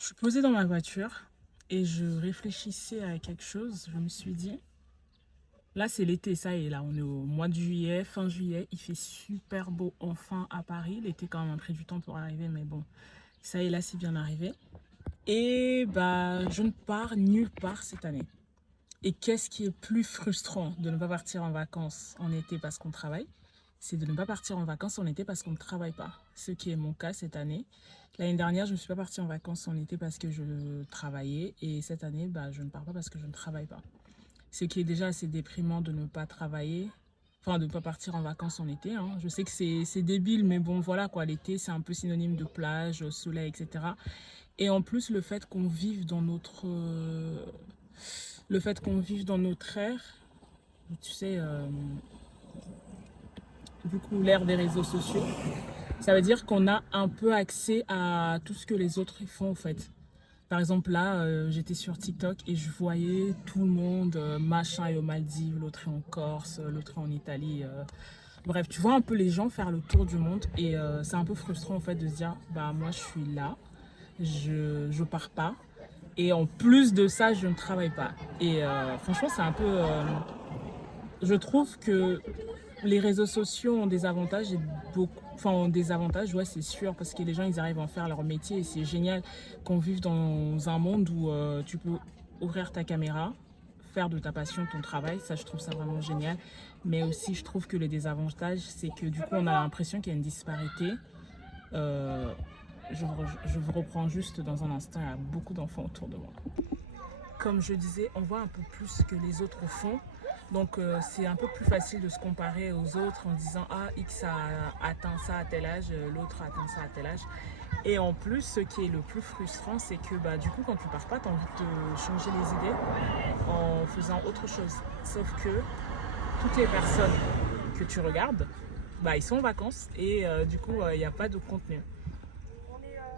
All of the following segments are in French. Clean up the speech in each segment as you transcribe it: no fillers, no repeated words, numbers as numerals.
Je suis posée dans ma voiture et je réfléchissais à quelque chose. Je me suis dit, là c'est l'été, ça y est, là on est au mois de juillet, fin juillet, il fait super beau enfin à Paris. L'été quand même a pris du temps pour arriver, mais bon, ça y est, là c'est bien arrivé. Et bah je ne pars nulle part cette année. Et qu'est-ce qui est plus frustrant de ne pas partir en vacances en été parce qu'on travaille? C'est de ne pas partir en vacances en été parce qu'on ne travaille pas. Ce qui est mon cas cette année. L'année dernière, je ne suis pas partie en vacances en été parce que je travaillais. Et cette année, bah, je ne pars pas parce que je ne travaille pas. Ce qui est déjà assez déprimant de ne pas travailler. Enfin, de ne pas partir en vacances en été, hein. Je sais que c'est débile, mais bon, voilà quoi. L'été, c'est un peu synonyme de plage, soleil, etc. Et en plus, le fait qu'on vive dans notre ère, tu sais, du coup, l'ère des réseaux sociaux, ça veut dire qu'on a un peu accès à tout ce que les autres font en fait. Par exemple, là, j'étais sur TikTok et je voyais tout le monde, machin est aux Maldives, l'autre est en Corse, l'autre est en Italie. Bref, tu vois un peu les gens faire le tour du monde et c'est un peu frustrant en fait de se dire, bah moi je suis là, je pars pas et en plus de ça, je ne travaille pas. Et franchement, c'est un peu, je trouve que les réseaux sociaux ont des avantages et beaucoup, enfin ont des avantages, ouais c'est sûr, parce que les gens ils arrivent à en faire leur métier et c'est génial qu'on vive dans un monde où tu peux ouvrir ta caméra, faire de ta passion ton travail, ça je trouve ça vraiment génial. Mais aussi je trouve que le désavantage c'est que du coup on a l'impression qu'il y a une disparité. Euh, je vous reprends juste dans un instant, il y a beaucoup d'enfants autour de moi. Comme je disais, on voit un peu plus que les autres font. Donc c'est un peu plus facile de se comparer aux autres en disant ah X a atteint ça à tel âge, l'autre a atteint ça à tel âge. Et en plus, ce qui est le plus frustrant, c'est que bah, du coup quand tu pars pas, tu as envie de te changer les idées en faisant autre chose. Sauf que toutes les personnes que tu regardes, bah, ils sont en vacances et du coup il n'y a pas de contenu.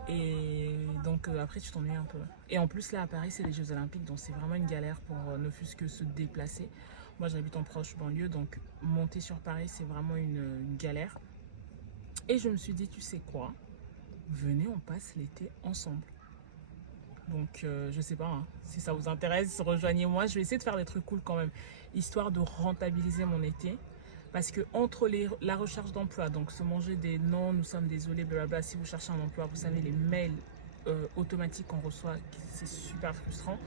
Et donc après tu t'ennuies un peu. Et en plus là à Paris c'est les Jeux Olympiques donc c'est vraiment une galère pour ne fût-ce que se déplacer. Moi j'habite en proche banlieue donc monter sur Paris c'est vraiment une galère. Et je me suis dit tu sais quoi, venez on passe l'été ensemble. Donc je sais pas hein, si ça vous intéresse rejoignez-moi. Je vais essayer de faire des trucs cool quand même histoire de rentabiliser mon été. Parce que entre la recherche d'emploi, donc se manger des non, nous sommes désolés, blablabla, si vous cherchez un emploi, vous savez, les mails automatiques qu'on reçoit, c'est super frustrant.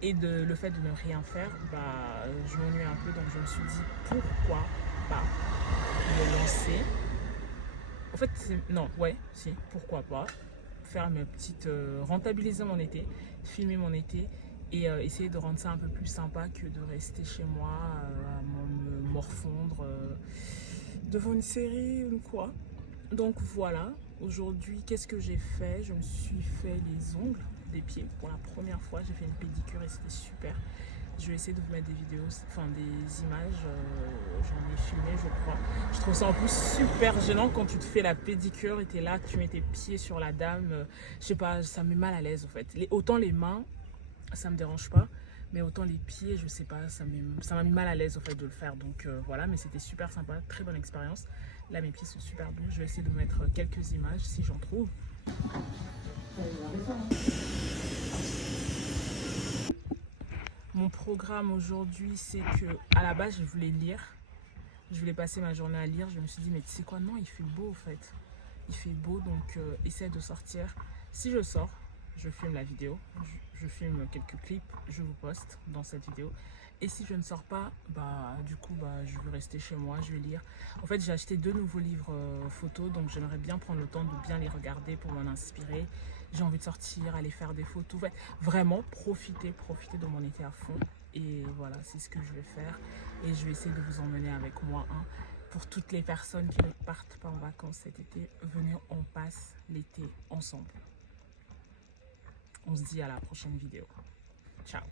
Et le fait de ne rien faire, bah, je m'ennuie un peu, donc je me suis dit pourquoi pas me lancer. En fait, non, ouais, si, pourquoi pas faire mes petites. Rentabiliser mon été, filmer mon été et essayer de rendre ça un peu plus sympa que de rester chez moi à me morfondre devant une série ou quoi. Donc voilà, aujourd'hui, qu'est-ce que j'ai fait? Je me suis fait les ongles des pieds pour la première fois. J'ai fait une pédicure et c'était super. Je vais essayer de vous mettre des vidéos, enfin des images. J'en ai filmé, je crois. Je trouve ça en plus super gênant quand tu te fais la pédicure et t'es là, tu mets tes pieds sur la dame. Je sais pas, ça me met mal à l'aise en fait. Autant les mains, ça me dérange pas. Mais autant les pieds, je sais pas, ça m'a mis mal à l'aise en fait de le faire. Donc voilà, mais c'était super sympa, très bonne expérience. Là, mes pieds sont super beaux. Je vais essayer de vous mettre quelques images si j'en trouve. Mon programme aujourd'hui, c'est que à la base, je voulais lire. Je voulais passer ma journée à lire. Je me suis dit, mais tu sais quoi, non, il fait beau en fait. Il fait beau, donc essaie de sortir. Si je sors, je filme la vidéo. Je filme quelques clips, je vous poste dans cette vidéo. Et si je ne sors pas, bah du coup je vais rester chez moi, je vais lire. En fait j'ai acheté deux nouveaux livres photos, donc j'aimerais bien prendre le temps de bien les regarder pour m'en inspirer. J'ai envie de sortir, aller faire des photos, ouais, vraiment profiter de mon été à fond. Et voilà, c'est ce que je vais faire. Et je vais essayer de vous emmener avec moi. Hein. Pour toutes les personnes qui ne partent pas en vacances cet été, venez, on passe l'été ensemble. On se dit à la prochaine vidéo. Ciao.